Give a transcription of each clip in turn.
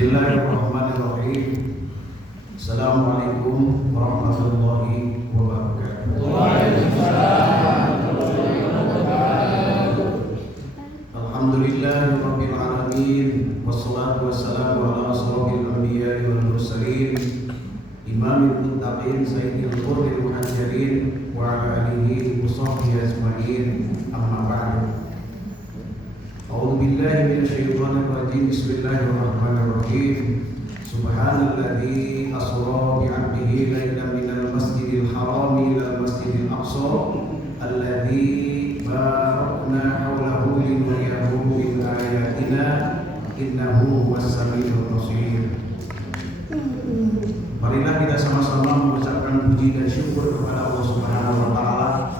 Bismillahirrahmanirrahim. Assalamualaikum warahmatullahi wabarakatuh. Alhamdulillahirabbil alamin, wassalatu wassalamu ala asrofil anbiya'i wal mursalin, imamil muttaqin, sayyidil qurril muhajirin wa ala alihi wa sahbihi ajma'in. Amma ba'du. A'udzu billahi minasyaitonir rajim. Bismillahirrahmanirrahim. Subhanalladzi asra bi 'abdihi lailan minal masjidil haram ilal masjidil aqsa alladzi barakna hawlahu linuriyahu min ayatina innahu huwas samiul basir. Marilah kita sama-sama mengucapkan puji dan syukur kepada Allah Subhanahu wa taala.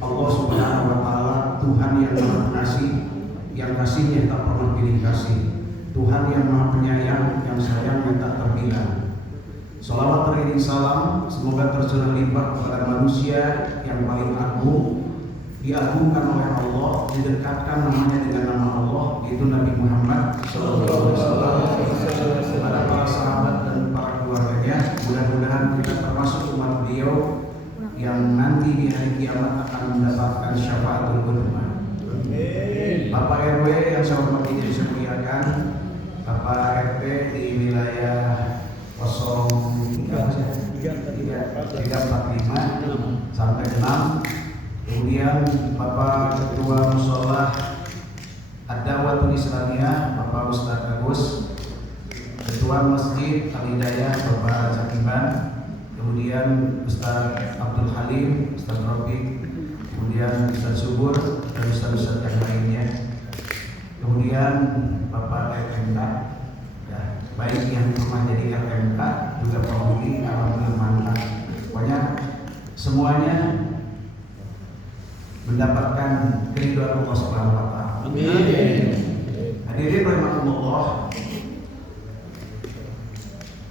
Allah Subhanahu wa taala Tuhan yang Maha Pengasih, yang kasihnya tak pernah pilih kasih, Tuhan yang Maha Penyayang, yang sayangnya tak terbilang. Salawat teriring salam semoga tercurah limpah kepada manusia yang paling agung, diagungkan oleh Allah, didekatkan namanya dengan nama Allah, yaitu Nabi Muhammad SAW, kepada para sahabat dan para keluarganya. Mudah-mudahan kita termasuk umat beliau yang nanti di hari kiamat akan mendapatkan syafaatul uzma. Bapak RW yang saya hormati dan saya muliakan, Bapak RT di wilayah 0345 sampai 6, kemudian Bapak Ketua Musholah Ad-Da'watul Islamiyah Bapak Ustadz Agus, Ketua Masjid Al-Hidayah Bapak Cakiban, kemudian Ustadz Abdul Halim, Ustadz Rafiq, kemudian Ustadz Subur dan Ustadz yang lainnya, kemudian Bapak RMK, ya, baik yang pernah jadi RMK juga penghuni, alhamdulillah mantap. Pokoknya semuanya mendapatkan keridhaan Allah Subhanahu wa taala. Amin. Hadirin rahimakumullah.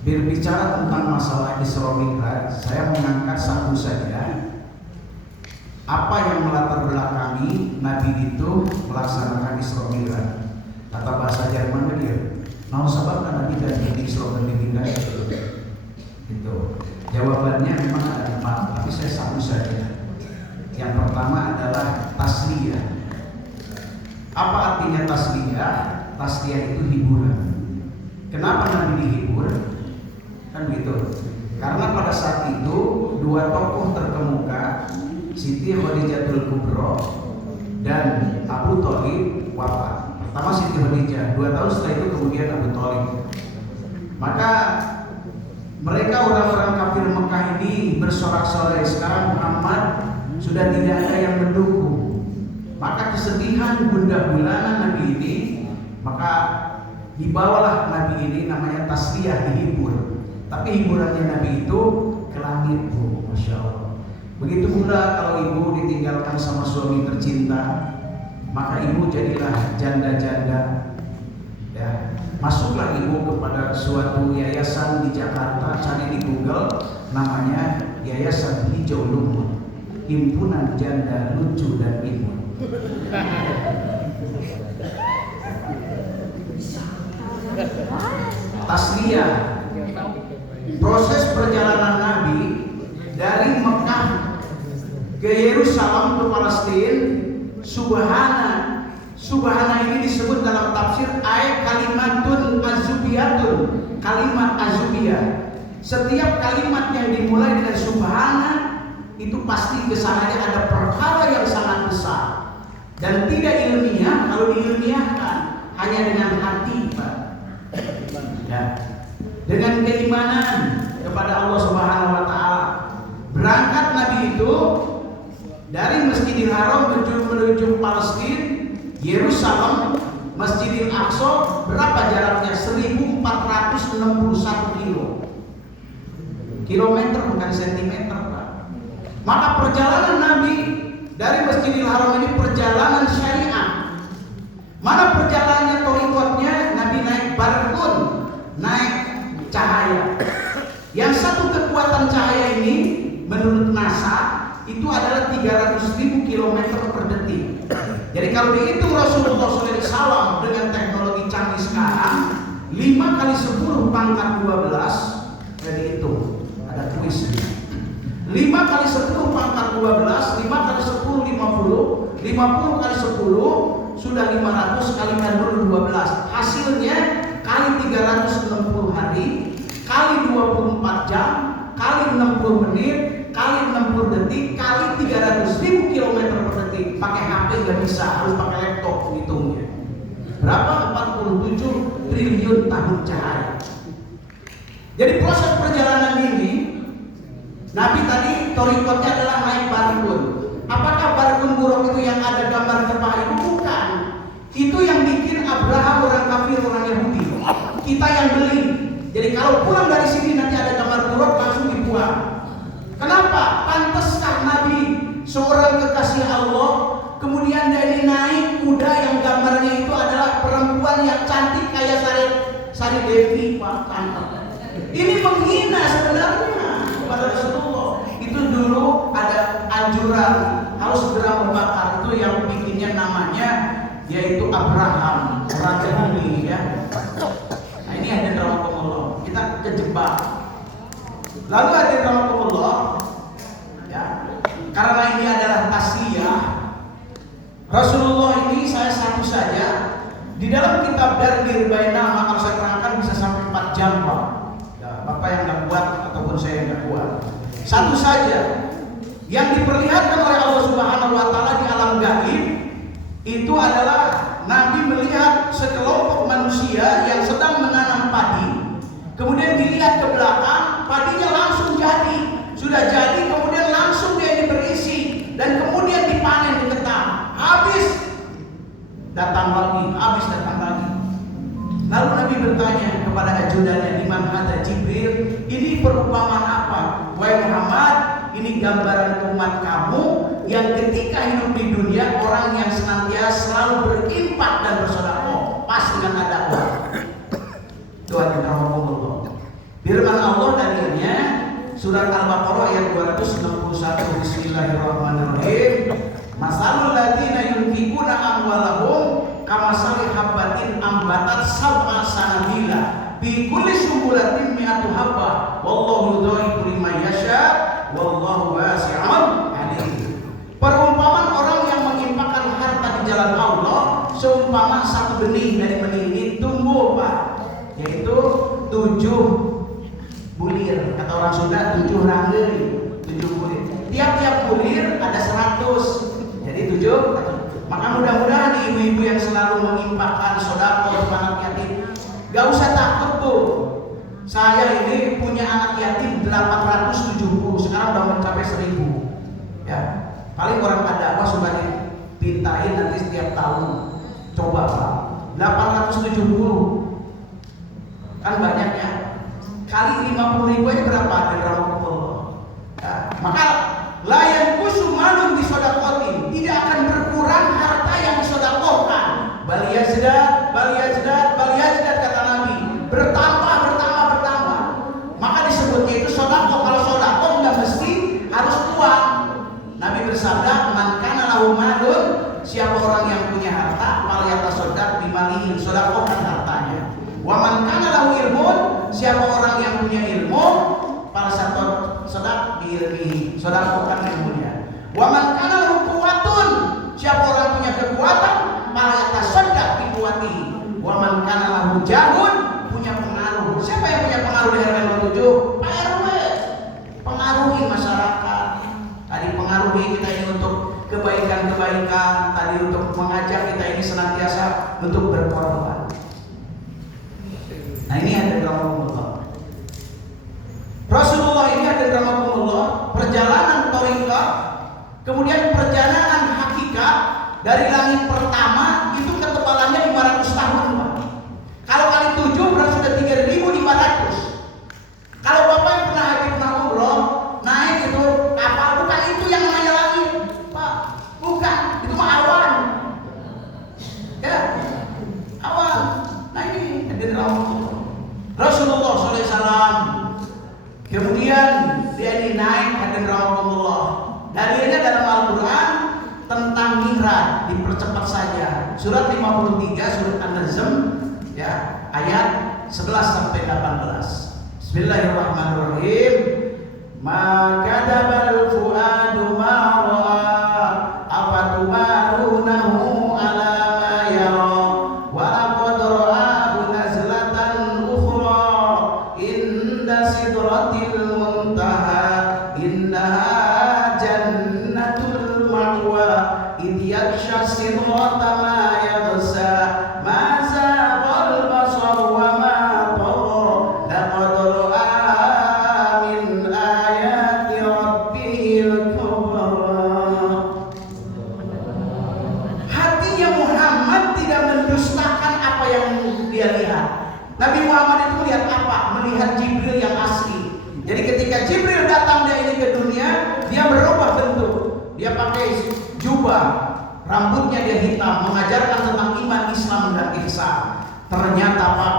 Berbicara tentang masalah Isra Mi'raj, saya mengangkat satu saja. Apa yang melatar belakangi Nabi itu melaksanakan Isra Mi'raj? Kata bahasa Jerman dia, mau sebab Nabi dari Isra dan Mi'raj itu. Jawabannya memang ada 4, tapi saya satu saja. Yang pertama adalah tasliyah. Apa artinya tasliyah? Tasliyah itu hiburan. Kenapa Nabi dihibur? Kan gitu. Karena pada saat itu dua tokoh terkemuka, Siti Khadijatul Kubro dan Abu Thalib wafat. Pertama Siti Khadijah, 2 tahun setelah itu kemudian Abu Thalib. Maka mereka orang-orang kafir Mekah ini bersorak-sorai, sekarang Muhammad sudah tidak ada yang mendukung. Maka kesedihan gundah gulana Nabi ini, maka dibawalah Nabi ini namanya tasliyah, dihibur. Tapi hiburannya Nabi itu ke langit, Bu, Masya Allah. Begitu pula kalau ibu ditinggalkan sama suami tercinta, maka ibu jadilah janda-janda. Ya, masuklah ibu kepada suatu yayasan di Jakarta, cari di Google, namanya Yayasan Hijau Lumut, Himpunan Janda Lucu dan Imun. Tasliyah, proses perjalanan Nabi dari Mekah ke Yerusalem ke Palestina. Subhana ini disebut dalam tafsir ayat kalimatun azubiyatun, kalimat azubiyah. Setiap kalimat yang dimulai dengan subhana itu pasti kesananya ada perkara yang sangat besar dan tidak ilmiah. Kalau diilmiahkan hanya dengan hati, Pak. Ya. Dengan keimanan kepada Allah Subhanahu wa taala. Berangkat Nabi itu dari Masjidil Haram menuju Palestina, Yerusalem, Masjidil Aqsa. Berapa jaraknya? 1461 kilometer, bukan sentimeter, Pak. Maka perjalanan Nabi dari Masjidil Haram ini perjalanan syariah. Mana perjalanannya thariqatnya? Nabi naik barkun, naik cahaya. Yang satu kekuatan cahaya ini menurut NASA itu adalah 300.000 km per detik. Jadi kalau dihitung Rasulullah SAW dengan teknologi canggih sekarang, 5 kali kali 10 pangkat 12, jadi itu ada kuis. 5 kali 10 pangkat 12, 5 kali 10 50, 50 kali 10 sudah 500, kalikan dulu 12. Hasilnya kali 360 hari, kali 24 jam, kali 60 menit, kali 60 detik, kali 300.000 km per detik. Pakai HP nggak bisa, harus pakai laptop hitungnya. Berapa? 47 triliun tahun cahaya. Jadi proses perjalanan ini, Nabi tadi torikotnya adalah naik barkun. Apakah barkun buruk itu yang ada gambar jemaah itu? Bukan. Itu yang bikin Abraham orang kafir, orang Yahudi. Kita yang beli. Jadi kalau pulang dari sini nanti ada gambar buruk, langsung dibuang. Kenapa? Pantaskah Nabi seorang kekasih Allah, kemudian dia naik kuda yang gambarnya itu adalah perempuan yang cantik kayak Sari Devi, Pak. Ini menghina sebenarnya kepada Rasulullah. Itu dulu ada anjuran harus segera membakar. Itu yang bikinnya namanya yaitu Abraham, raja bumi ya. Nah ini ada rahmatullah. Kita kejebak. Lalu ada rahmatullah ya. Karena ini adalah tasiyah, Rasulullah ini saya satu saja. Di dalam kitab Dardir Bainah kalau saya terangkan bisa sampai 4 jam Pak. Ya, Bapak yang nggak kuat ataupun saya yang nggak kuat. Satu saja yang diperlihatkan oleh Allah Subhanahu Wa Taala di alam gaib itu adalah Nabi melihat sekelompok manusia yang sedang menanam padi. Kemudian dilihat ke belakang, padinya langsung jadi, sudah jadi, kemudian langsung dia berisi dan kemudian dipanen, diketam, habis datang lagi, habis datang lagi. Lalu Nabi bertanya kepada ajudannya, di mana ada Jibril, ini perumpamaan apa? Wahai Muhammad, ini gambaran umat kamu yang ketika hidup di dunia orang yang senantiasa selalu berinfak dan bersedekah, pas dengan ada uang. Doa kita Allah. Firman Allah dalilnya surat Al-Baqarah ayat 261. Bismillahirrahmanirrahim. Masalul ladzina yunfiquna amwalahum kamasali habbatin ambatat sab'a sanabila bi kulli sumbulatin mi'atu habba wallahu yudhi'u liman yasha wallahu wasi'un alim. Perumpamaan orang yang menginfakkan harta di jalan Allah seumpama satu benih dari benih ini tumbuh Pak, yaitu 7 bulir, kata orang Sunda 7 ranggeri, 7 bulir. Tiap-tiap bulir ada 100, jadi 7. Maka mudah-mudahan ibu-ibu yang selalu menginfakkan sedekah anak yatim, gak usah takut tuh. Saya ini punya anak yatim 870, sekarang udah mencapai 1000. Ya, paling orang ada apa sudah dipintain nanti setiap tahun. Coba Pak, 870 kan banyaknya. Kali 50.000 aja berapa dari rahmatullah. Ya, maka layan kusum malum di sodakotin, tidak akan berkurang harta yang disodakohkan. Baliyazdat kata Nabi, bertambah. Maka disebutnya itu sodakoh. Kalau sodakoh nggak mesti harus uang. Nabi bersabda, man kana lahu malun, siapa orang yang punya harta, falyatasaddaq bimalihi, sodakohkan hartanya. Wa man kana lahu ilmun, siapa orang yang punya ilmu, falyatasaddaq biilmihi, sodakohkan ilmunya. Wa man kana lahu quwwatun, siapa orang punya kekuatan, falyatasaddaq biquwwatihi. Wa man kana lahu jahun, punya pengaruh. Siapa yang punya pengaruh di RW 07? Pak RW. Pengaruhi masyarakat. Tadi pengaruhi kita ini untuk kebaikan-kebaikan, tadi untuk mengajak kita ini senantiasa untuk berkorban. Nah ini ada rahmatullah. Rasulullah ini ada rahmatullah, perjalanan thariqah, kemudian perjalanan hakikat dari langit pertama itu ketebalannya 500 tahun Pak. Kalau kali 7 berarti sudah 3.500. Kalau Bapak yang pernah haji pernah umroh, naik itu kapal, bukan itu yang namanya langit Pak, bukan, itu mah awan. Ya, awan. Nah ini hadir Rasulullah SAW. Kemudian dia ini naik hadir Rasulullah. Dalilnya dalam Al-Quran tentang mi'raj, dipercepat saja. Surat 53 surat An-Najm ya, ayat 11 sampai 18. Bismillahirrahmanirrahim. Ma kadabal fuadu ma ra'a afatumarunahu ala ma yara wa laqad ra'ahu nazlatan ukhra inda sidratil muntaha innaha jannatul ma'wa idh yaghsha sidrata ma yaghsha ma zaghal basar wa ma tagha laqad ra'a min ayati rabbihil kubra. Hatinya Muhammad tidak mendustakan apa yang dia lihat. Nabi Muhammad itu melihat apa? Melihat Jibril yang asli. Jadi ketika Jibril datang dia ini ke dunia, dia berubah bentuk. Dia pakai jubah, rambutnya dia hitam, mengajarkan tentang iman, Islam dan ihsan. Ternyata Pak,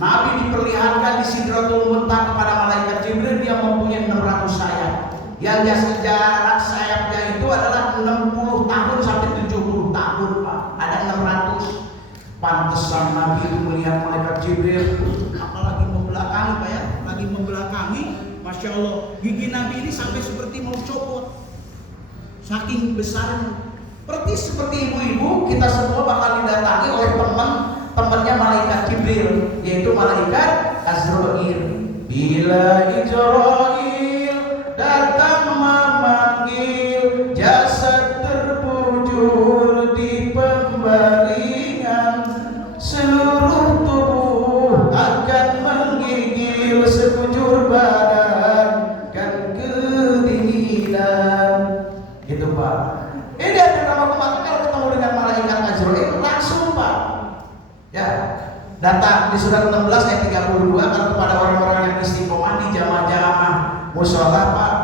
Nabi diperlihatkan di Sidratul Muntaha kepada malaikat Jibril, dia mempunyai 600 sayap. Yang jarak sayapnya itu adalah 60 tahun sampai 70 tahun Pak. Ada 600. Pantesan Nabi itu melihat malaikat Jibril, apalagi membelakangi Pak ya, lagi membelakangi, Masya Allah, gigi Nabi ini sampai seperti mau copot, saking besar. Seperti ibu-ibu, kita semua bakal didatangi oleh temannya malaikat Jibril, yaitu malaikat Azrail. Bila Israil datang memanggil, jasad terbujur di pembaringan, seluruh tubuh akan menggigil, sekujur badan kan kedinginan. Gitu Pak. Ini ada nama kemarin kalau ketemu dengan malaikat Azrail langsung Pak. Ya, datang di surat 16 ayat 32 kalau kepada orang-orang yang istiqomah di jamaah-jamaah mushola Pak.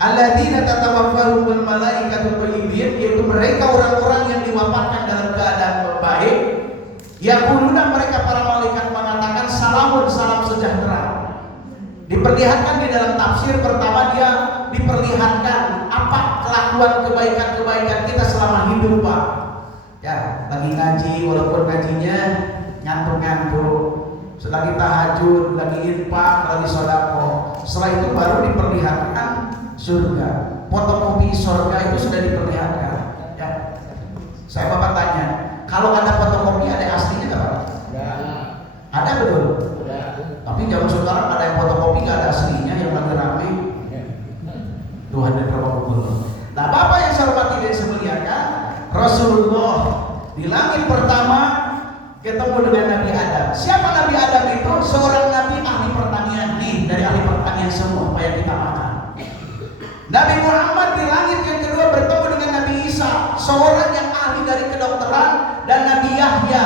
Alladzina tatawaffahumul malaikatu thayyibin, yaitu mereka orang-orang yang diwafatkan dalam keadaan baik. Yaquluna, mereka para malaikat mengatakan salamun, salam sejahtera. Diperlihatkan di dalam tafsir pertama, dia diperlihatkan apa kelakuan kebaikan-kebaikan kita selama hidup Pak. Ya, lagi ngaji, walaupun ngajinya ngantuk-ngantuk, lagi tahajud, lagi infak, lagi sedekah. Setelah itu baru diperlihatkan surga. Fotokopi surga itu sudah diperlihatkan. Ya. Saya Bapak tanya, kalau ada fotokopi ada aslinya nggak Pak? Ada betul. Tapi zaman sekarang ada yang fotokopi nggak ada aslinya, yang lagi rame. Tuhan dan Rasulullah. Nah Bapak yang saya hormati dan saya muliakan, Rasulullah di langit pertama ketemu dengan Nabi Adam. Siapa Nabi Adam itu? Seorang Nabi ahli pertanian, nih dari ahli pertanian semua apa yang kita makan. Nabi Muhammad di langit yang kedua bertemu dengan Nabi Isa, seorang yang ahli dari kedokteran, dan Nabi Yahya,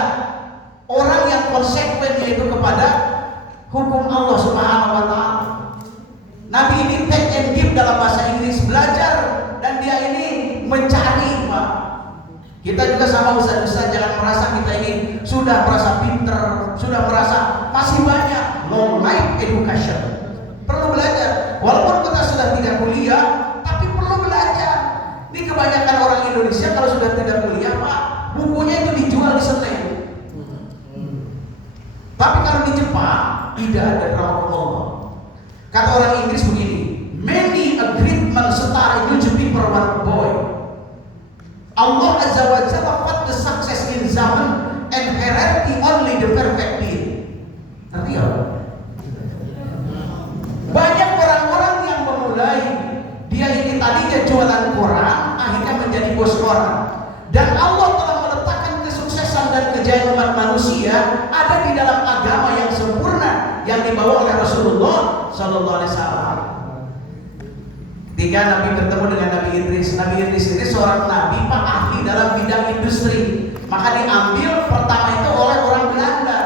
orang yang konsekuen yaitu kepada hukum Allah Subhanahu wa Ta'ala. Nabi ini take and give dalam bahasa Inggris, belajar, dan dia ini mencari Pak. Kita juga sama ustaz-ustaz, jangan merasa kita ini sudah merasa pinter, sudah merasa masih banyak. Long life education, perlu belajar. Walaupun kita sudah tidak kuliah, tapi perlu belajar. Ini kebanyakan orang Indonesia kalau sudah tidak kuliah Pak, bukunya itu dijual di setel. Tapi kalau di Jepang tidak ada rahmatullah. Kata orang Inggris begini, many a great man star in newspaper one boy. Allah Azza wa Jalla put the success in zaman and hierarchy only the perfect being. Ngerti ya? Banyak orang-orang yang memulai, dia ini tadinya jualan koran, akhirnya menjadi bos koran. Dan Allah telah meletakkan kesuksesan dan kejayaan umat manusia ada di dalam agama yang sempurna yang dibawa oleh Rasulullah Sallallahu Alaihi Wasallam. Ketika Nabi bertemu dengan Nabi Idris, Nabi Idris ini seorang nabi Pak, ahli dalam bidang industri. Maka diambil pertama itu oleh orang Belanda.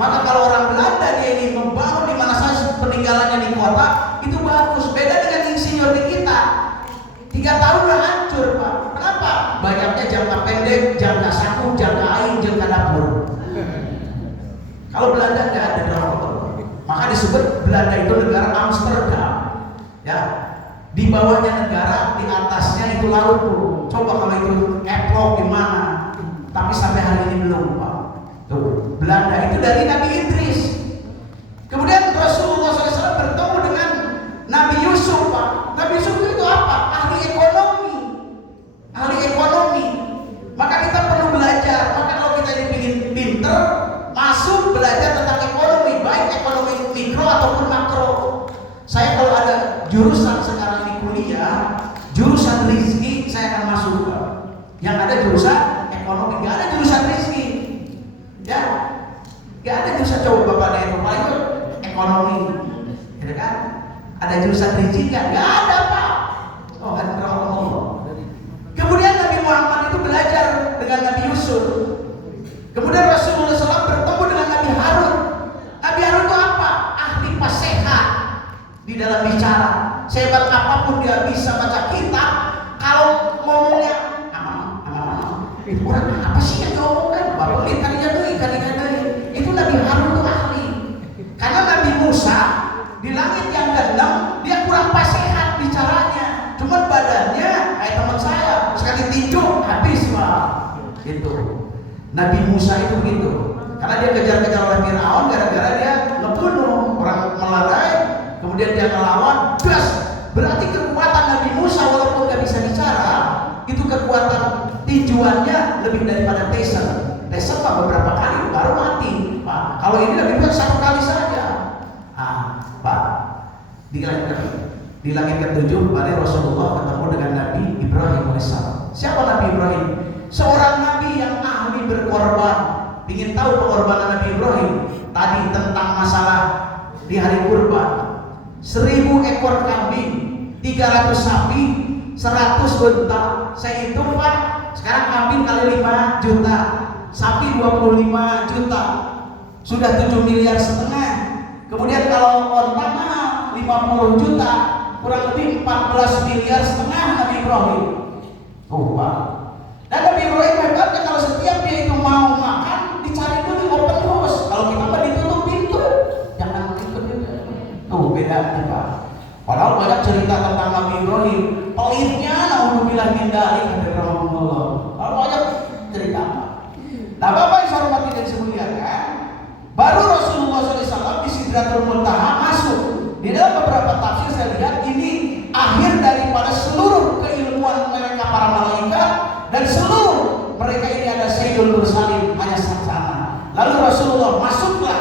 Maka kalau orang Belanda dia ini membangun di mana saja peninggalannya di kota, itu bagus. Beda dengan insinyur di kita. 3 tahun udah hancur Pak. Kenapa? Banyaknya jangka pendek, jangka saku, jangka air, jangka dapur. Kalau Belanda nggak ada dapur. Maka disebut Belanda itu negara Amsterdam. Ya. Di bawahnya negara, di atasnya itu laut tuh. Coba kalau itu eplok gimana? Tapi sampai hari ini belum Pak. Tuh, Belanda itu dari Nabi Idris. Kemudian Rasulullah SAW bertemu dengan Nabi Yusuf, Pak. Nabi Yusuf itu apa? Ahli ekonomi. Ahli ekonomi. Maka kita perlu belajar. Maka kalau kita ingin pinter, masuk belajar tentang ekonomi, baik ekonomi mikro ataupun makro. Saya kalau ada jurusan sekarang di kuliah, jurusan rizki saya akan masuk. Yang ada jurusan ekonomi, nggak ada jurusan rizki. Ya, nggak ada jurusan, coba bapak ada yang paling ekonomi, gitu kan? Ada jurusan rizki nggak? Nggak ada, Pak. Oh, kan Allah. Kemudian Nabi Muhammad itu belajar dengan Nabi Yusuf. Kemudian Rasulullah SAW bertemu dengan Nabi Harun. Nabi Harun itu apa? Ahli faseha di dalam bicara. Sehebat apapun dia bisa baca kitab, kalau ngomongnya orang apa sih yang diomongkan? Bapak lihat ikan itu Nabi Harun itu ahli. Karena Nabi Musa di langit yang ke-6 dia kurang fasehat bicaranya. Cuma badannya kayak teman saya, sekali tinju habis, Pak. Gitu. Nabi Musa itu begitu. Karena dia kejar-kejar oleh Fir'aun gara-gara dia ngebunuh orang melarai, kemudian dia ngelawan, das. Berarti kekuatan Nabi Musa walaupun nggak bisa bicara, itu kekuatan tinjuannya lebih daripada Tyson. Tyson Pak beberapa kali baru mati, Pak. Kalau ini lebih banyak satu kali saja. Pak, di langit ke-7 pada Rasulullah ketemu dengan Nabi Ibrahim alaihissalam. Siapa Nabi Ibrahim? Seorang nabi yang ahli berkorban. Ingin tahu pengorbanan Nabi Ibrahim? Tadi tentang masalah di hari kurban. 1000 ekor kambing, 300 sapi, 100 unta. Saya hitung, Pak. Sekarang kambing kali 5 juta, sapi 25 juta, sudah 7,5 miliar. Kemudian kalau onta 50 juta, kurang lebih 14,5 miliar Nabi Ibrahim. Oh, Pak. Dan Nabi Ibrahim hebatnya kalau setiap dia itu mau makan, dicari dulu open house. Kalau kita mah ditutup pintu, jangan ikut juga. Tuh bedanya, Pak. Padahal banyak cerita tentang Nabi Ibrahim. Pelitnya, naudzubillah min dzalik, Allah. Kalau banyak cerita. Nah, Bapak yang saya hormati dan saya muliakan, baru Rasulullah SAW di Sidratul Muntaha masuk. Di dalam beberapa tafsir saya lihat ini akhir daripada seluruh keilmuan mereka para malaikat dan seluruh mereka ini ada Sayyidul Mursalin, hanya sana. Lalu Rasulullah masuklah,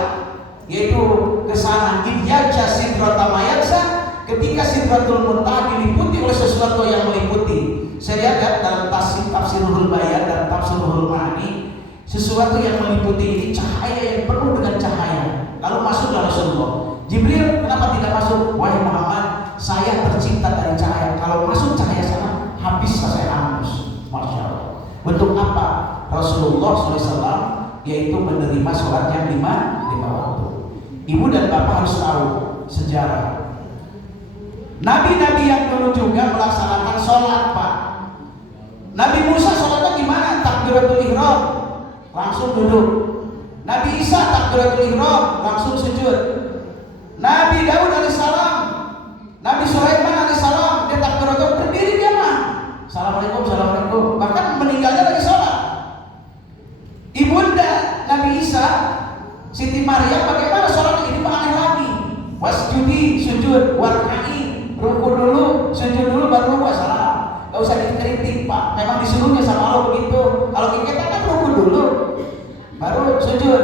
yaitu ke sana. Idyaja Sidratul Mayaksa, ketika Sidratul Muntaha diliputi oleh sesuatu yang meliputi. Saya lihat dalam tafsirul Bayan dan tafsirul Ma'ani, sesuatu yang meliputi ini cahaya yang penuh dengan cahaya. Lalu masuklah Rasulullah. Jibril, kenapa tidak masuk? Wahai Muhammad, saya tercipta dari cahaya. Kalau masuk cahaya sana, habislah saya hangus. Masya Allah. Untuk apa? Rasulullah SAW yaitu menerima sholat yang lima waktu. Ibu dan bapak harus tahu sejarah. Nabi-nabi yang dulu juga melaksanakan sholat, Pak. Nabi Musa sholatnya gimana? Takbiratul ihram, langsung duduk. Nabi Isa takbiratul ihram, langsung sujud. Nabi Daud alaihissalam, Nabi Sulaiman alaihissalam, dia takbiratul berdiri dia mah. Assalamualaikum, assalamualaikum. Bahkan meninggalnya lagi sholat. Ibunda Nabi Isa, Siti Maryam, bagaimana sholat ini? Aneh lagi. Wasjudi, sujud, warkai, ruku dulu, sujud dulu, baru wassalam. Gak usah dikritik, Pak. Memang disuruhnya sama Allah begitu. Kalau kita kan ruku dulu, baru sujud.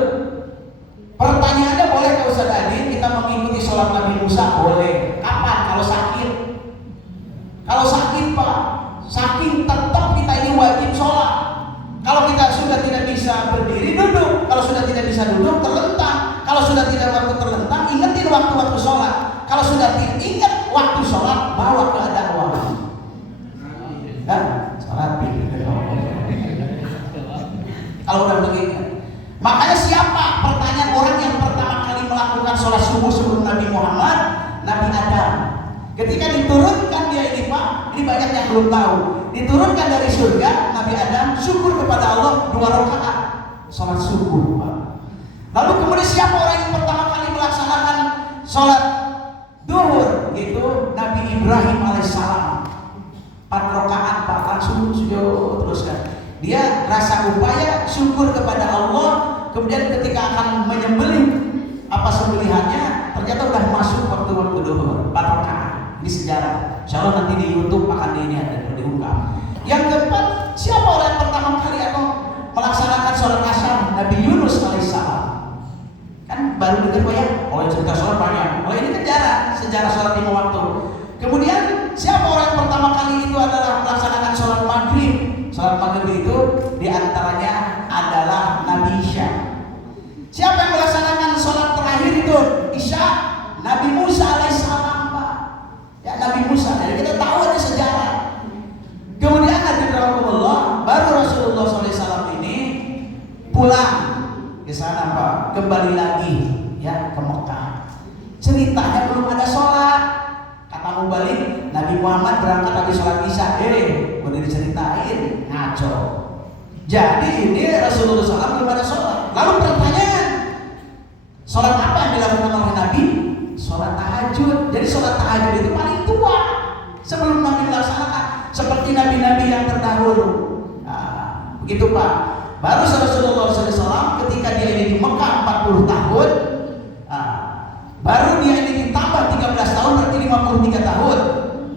Pertanyaannya, boleh gak usah tadi kita mengikuti sholat Nabi Musa? Boleh. Kapan? Kalau sakit. Kalau sakit, Pak, sakit tetap kita ini wajib sholat. Kalau kita sudah tidak bisa berdiri, duduk. Kalau sudah tidak bisa duduk, terlentang. Kalau sudah tidak waktu terlentang, ingetin waktu-waktu sholat. Kalau sudah tidak ingat waktu sholat, bawa ke dakwah. Sholat. Kalau udah begitu. Makanya siapa? Pertanyaan orang yang pertama kali melakukan sholat subuh sebelum Nabi Muhammad? Nabi Adam. Ketika diturunkan dia ini, Pak, ini banyak yang belum tahu. Diturunkan dari surga, Nabi Adam syukur kepada Allah 2 rakaat sholat subuh, Pak. Lalu kemudian siapa orang yang pertama kali melaksanakan sholat duhur? Itu Nabi Ibrahim alaihissalam. 4 rakaat, Pak, langsung sujud teruskan. Dia rasa upaya syukur kepada Allah kemudian ketika akan menyembelih sembelihannya, ternyata udah masuk waktu-waktu duhur 4 rakaat. Ini sejarah. Insya Allah nanti di YouTube akan diungkap. Yang keempat, siapa orang yang pertama kali akan melaksanakan sholat asar? Nabi Yunus alaihissalam. Kan baru dengar Pak ya? Oh, cerita sholat banyak. Oh, ini kan sejarah sholat 5 waktu. Kemudian siapa orang yang pertama kali itu adalah melaksanakan sholat maghrib? Sholat maghrib itu diantaranya adalah Nabi Isya. Siapa yang melaksanakan sholat terakhir itu Isya? Nabi Musa alaihissalam, Pak. Ya, Nabi Musa. Jadi kita tahu ada sejarah. Kemudian Allah, baru Rasulullah SAW ini pulang ke sana, Pak. Kembali lagi ya ke Mekah. Ceritanya belum ada sholat. Kata balik, Nabi Muhammad berangkat habis sholat Isya. Boleh diceritain, ngaco. Jadi ini Rasulullah SAW belum ada sholat. Lalu pertanyaan, sholat apa yang dilakukan oleh Nabi? Sholat tahajud. Jadi sholat tahajud itu paling tua sebelum Nabi melaksanakan, seperti nabi-nabi yang terdahulu. Nah, begitu Pak. Baru Rasulullah SAW ketika dia ini di Mekah 40 tahun, baru dia ini ditambah 13 tahun berarti 53 tahun.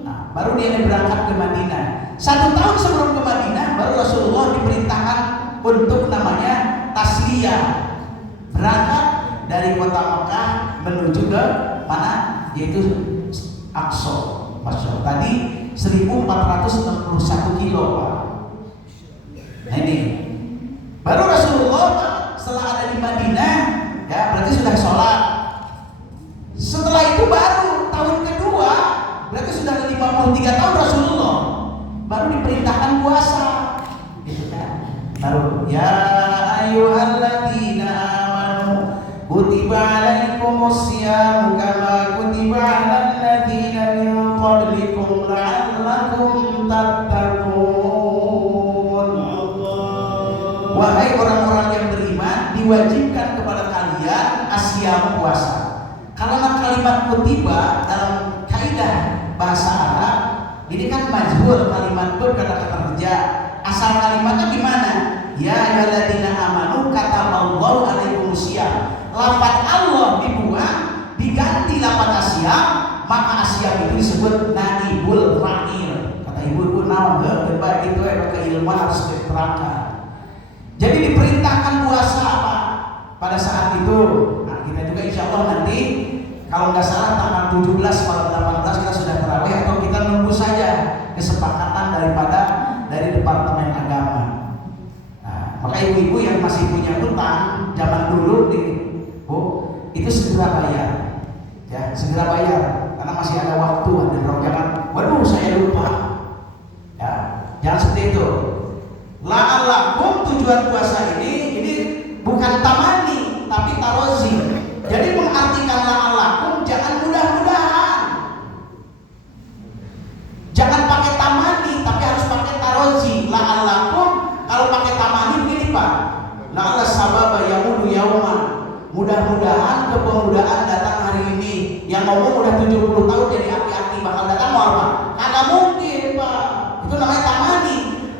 Nah, baru dia ini berangkat ke Madinah. 1 tahun sebelum ke Madinah baru Rasulullah diperintahkan untuk namanya tasliyah, berangkat dari kota Mekah menuju ke mana? Yaitu Aqsa. Masya Allah. Tadi 1461 kilo, Pak. Nah ini baru Rasulullah setelah ada di Madinah, ya berarti sudah sholat. Setelah itu baru tahun kedua, berarti sudah 53 tahun Rasulullah, baru diperintahkan puasa. Gitu kan? Baru ya ayyuhalladzina amanu kutiba alaikumussyam kama kutiba alal ladzina min qablikum la'allakum tattaqun. Wahai orang-orang yang beriman, diwajibkan kepada kalian asyam puasa. Karena kalimat kutiba dalam kaidah bahasa Arab ini kan majhul, kalimat kut kata-kata kerja. Asal kalimatnya gimana? Ya ayyuhalladzina amanu kataballahu alaikumussyam. Lafaz Allah dibuang, diganti lafaz asyam, maka asyam itu disebut naibul fa'il. Kata ibu-ibu naon heuh bae itu keilmuan harus diterangkan. Jadi diperintahkan puasa apa? Pada saat itu. Nah, kita juga insya Allah nanti kalau nggak salah tanggal 17 malam 18 kita sudah tarawih, atau kita nunggu saja kesepakatan dari Departemen Agama. Nah, maka ibu-ibu yang masih punya hutang zaman dulu itu segera bayar. Ya, segera bayar karena masih ada waktu, ada jangan waduh saya lupa. Ya, jangan seperti itu. La'allakum, tujuan puasa ini bukan tamani tapi tarozi. Jadi mengartikan la'allakum jangan mudah-mudahan. Jangan pakai tamani tapi harus pakai tarozi. La'allakum kalau pakai tamani begini Pak. La'alla sababa yamudu yauman. Mudah-mudahan kepemudaan datang hari ini. Yang ngomong udah 70 tahun jadi aki-aki bakal datang mau apa? Kagak mungkin Pak. Itu namanya tamani.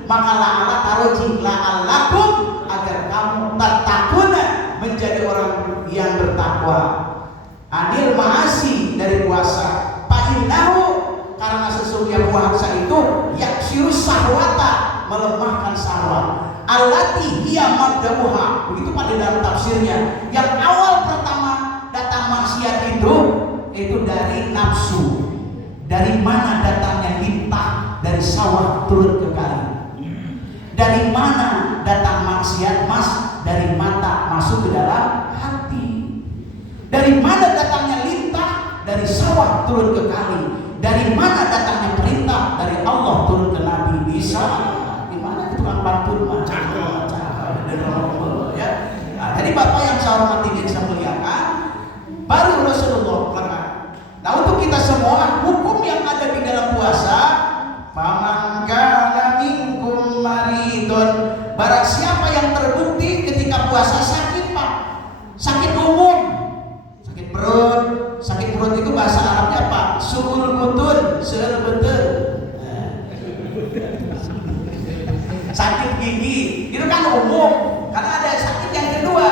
Maka la'alla taroji la'allakum agar kamu tatakuna menjadi orang yang bertakwa. Adil ma'asi dari puasa. Fa'innahu, karena sesungguhnya puasa itu yaksiru sahwata, melemahkan syahwat. Allati hiya mabda'uha. Begitu pada dalam tafsirnya. Yang awal pertama datang maksiat itu dari nafsu. Dari mana datangnya lintah dari sawah turun ke kali. Dari mana datang maksiat Mas? Dari mata masuk ke dalam hati. Dari mana datangnya lintah? Dari sawah turun ke kali. Dari mana datangnya perintah? Dari Allah turun ke Nabi. Bisa di mana itu tukang pantun macam ya. Nah, jadi Bapak yang saya hormati dan saya muliakan, baru Rasulullah berkata. Nah, untuk kita semua hukum yang ada di dalam puasa, faman kana minkum maridun, barang siapa yang terbukti ketika puasa sakit Pak, sakit umum, sakit perut itu bahasa Arabnya apa? Suul butun, seul betul. Sakit gigi, itu kan umum. Karena ada sakit yang kedua,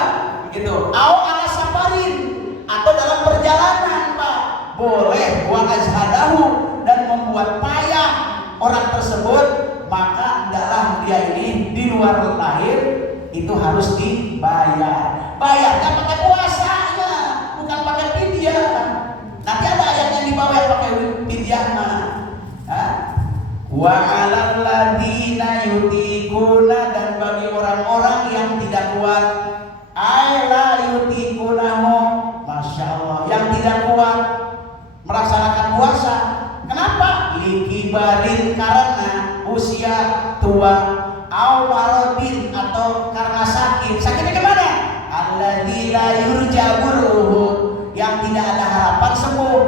kibarin karena usia tua, au maradin atau karena sakit. Sakitnya kemana? Alladzi la yurja burruhu, yang tidak ada harapan sembuh.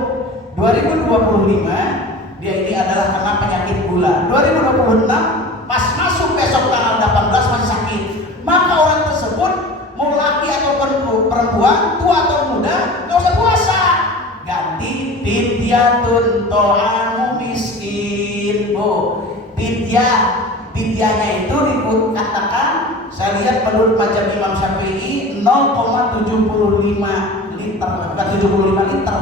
2025 dia ini adalah karena penyakit gula. 2026 pas masuk besok tanggal 18 masih sakit. Maka orang tersebut mau laki atau perempuan, tua atau muda, nggak usah puasa. Ganti fidyatun ta'amu miskin. Fidyahnya itu dikatakan, saya lihat menurut mazhab Imam Syafi'i 0,75 liter, bukan 75 liter,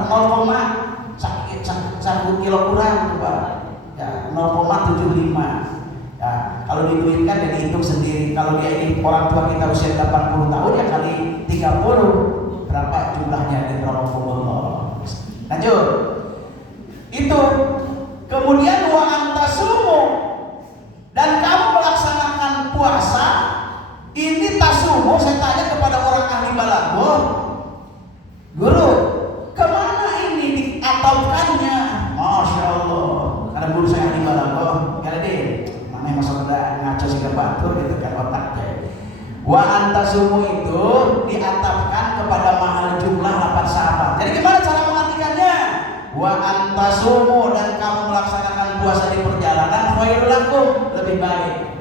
1 kilo kurang, Pak. Ya, 0,75. Ya, kalau diduitkan jadi hitung sendiri. Kalau dia ini orang tua kita usia 80 tahun ya kali 30, berapa jumlahnya di rahmatullah. Lanjut. Itu. Kemudian wa antasumu, dan kamu melaksanakan puasa. Ini tasumu, saya tanya kepada orang ahli balaghah, guru, kemana ini diatopkannya? Masya Allah, karena guru saya ahli balaghah, kali deh, mana yang masalah ngaco sih batur gitu kan otaknya. Wa antasumu itu diatapkan kepada mahal jumlah 8 sahabat. Jadi gimana cara mengartikannya? Wa antasumu, dan kamu melaksanakan puasa di perjalanan, khairul lakum, lebih baik.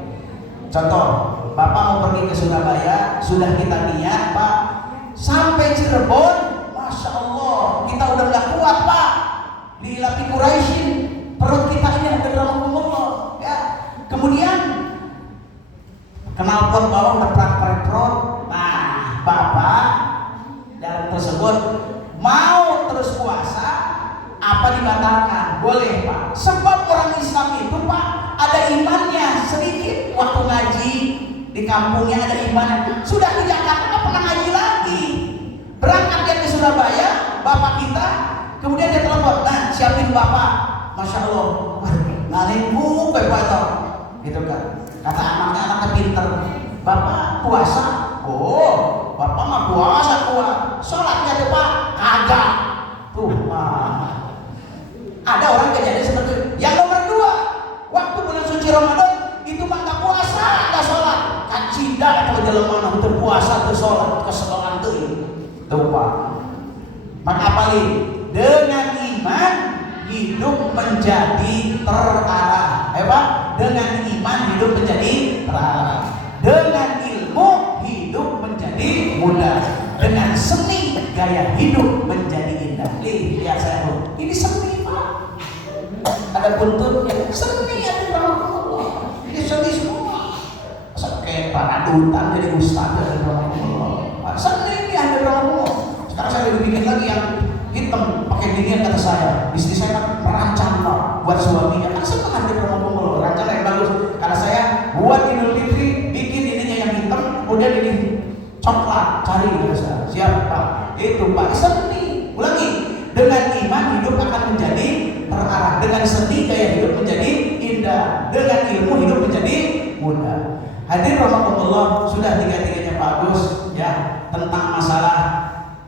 Contoh, Bapak mau pergi ke Surabaya, sudah kita niat Pak, sampai Cirebon, Masya Allah, kita udah gak kuat Pak, dilatih Quraisyin, perut kita ini ada rahmatullah. Ya. Kemudian knalpot bawah deprak-prot. Nah, Bapak dalam tersebut mau terus puasa, apa dibatalkan? Boleh Pak, sebab orang Islam itu Pak ada imannya sedikit. Waktu ngaji di kampungnya ada imannya, sudah ke Jakarta nggak pernah ngaji lagi. Berangkat dia ke Surabaya, bapak kita, kemudian dia telepon, nah siapin bapak, Masya Allah, narimu kepada gitu kan. Kata anaknya pinter, bapak puasa, oh bapak mah puasa kuat, sholatnya tuh Pak kagak tuh. Ada orang kejadian seperti itu. Yang nomor 2, waktu bulan suci Ramadan itu mah nggak puasa, nggak sholat, kacidak kalau jalan mana itu puasa tuh sholat kesalahan tuh Pak. Maka apa nih? Dengan iman hidup menjadi terarah. Pak, dengan iman hidup menjadi terarah. Dengan ilmu hidup menjadi mudah. Dengan seni gaya hidup menjadi indah. Lihat saya tuh, ini seni Pak. Ada buntutnya, seni ada rahmatullah. Ini seni semua. Kayak para dutan jadi ustaz ada rahmatullah. Seni ini ada rahmatullah. Sekarang saya udah bikin lagi yang hitam pakai ginian kata saya. Istri saya kan merancang Pak buat suaminya. Kan senang ada rahmatullah. Rancang yang bagus. Karena saya buat Idul Fitri bikin ininya yang hitam, kemudian ini coklat. Cari biasa. Siap Pak. Itu Pak seni. Ulangi. Dengan iman hidup akan menjadi terarah, dengan seni gaya hidup menjadi indah, dengan ilmu hidup menjadi mudah. Hadirin rahmatullah, sudah tiga-tiganya bagus ya tentang masalah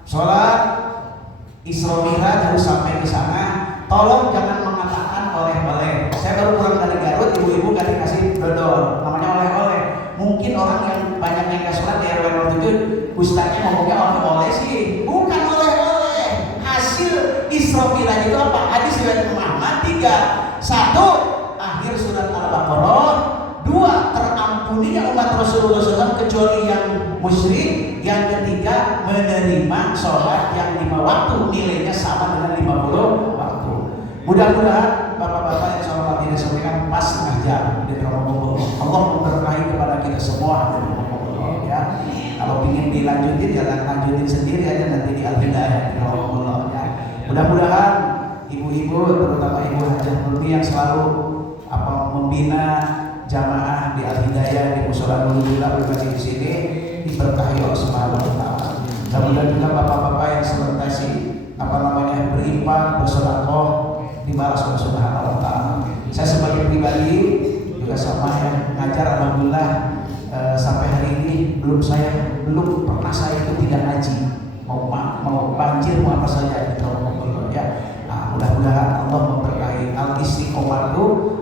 sholat Isra Mi'raj harus sampai ke sana. Tolong jangan mengatakan oleh-oleh. Saya baru pulang dari Garut, ibu-ibu gak dikasih dodol, namanya oleh-oleh. Mungkin orang yang banyak yang gak sholat di RW 07, ustaznya ngomongnya oleh-oleh sih, bukan oleh-oleh. Hasil Isra Mi'raj itu apa? Hadis riwayat Muhammad 3. 1. Akhir surat Al-Baqarah. 2. Terampuninya umat Rasulullah SAW kecuali yang musyrik. Yang ketiga, menerima sholat yang 5 waktu, nilainya sama dengan 50 waktu. Mudah-mudahan bapak-bapak yang sholat ini sampaikan pas setengah jam di rahmatullah. Allah memberkahi kepada kita semua di rahmatullah ya. Kalau ingin dilanjutin jangan lanjutin sendiri aja nanti di Al-Hidayah di rahmatullah ya. Mudah-mudahan ibu-ibu terutama ibu Hajah Nurmi yang selalu membina jamaah di Al-Hidayah di Mushola Nurulillah berbagai di sini diberkahi Allah Subhanahu wa taala. Mudah-mudahan juga bapak-bapak yang senantiasa berinfak, bersedekah dibalas oleh Subhanahu wa taala. Saya sebagai pribadi juga sama yang ngajar alhamdulillah sampai hari ini belum pernah saya itu tidak ngaji. Mau banjir mau apa saja gitu ya. Nah, mudah-mudahan Allah memberkahi al-istiqomah itu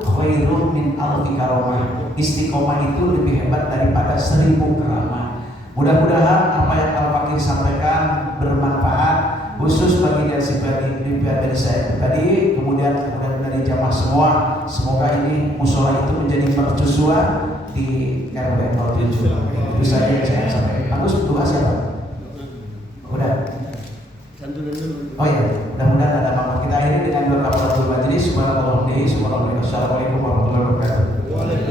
karomah. Istiqomah itu lebih hebat daripada 1000 keramat. Mudah-mudahan apa yang Al-Fakir sampaikan bermanfaat khusus bagi dari saya tadi, kemudian dari jamaah semua. Semoga ini musola itu menjadi mercusuar di RW 07. Itu saja yang saya sampaikan. Agus doa siapa? Udah. Oh ya, mudah-mudahan ada manfaat. Kita akhiri dengan doa kafaratul majelis. Subhanallah, assalamualaikum warahmatullahi wabarakatuh.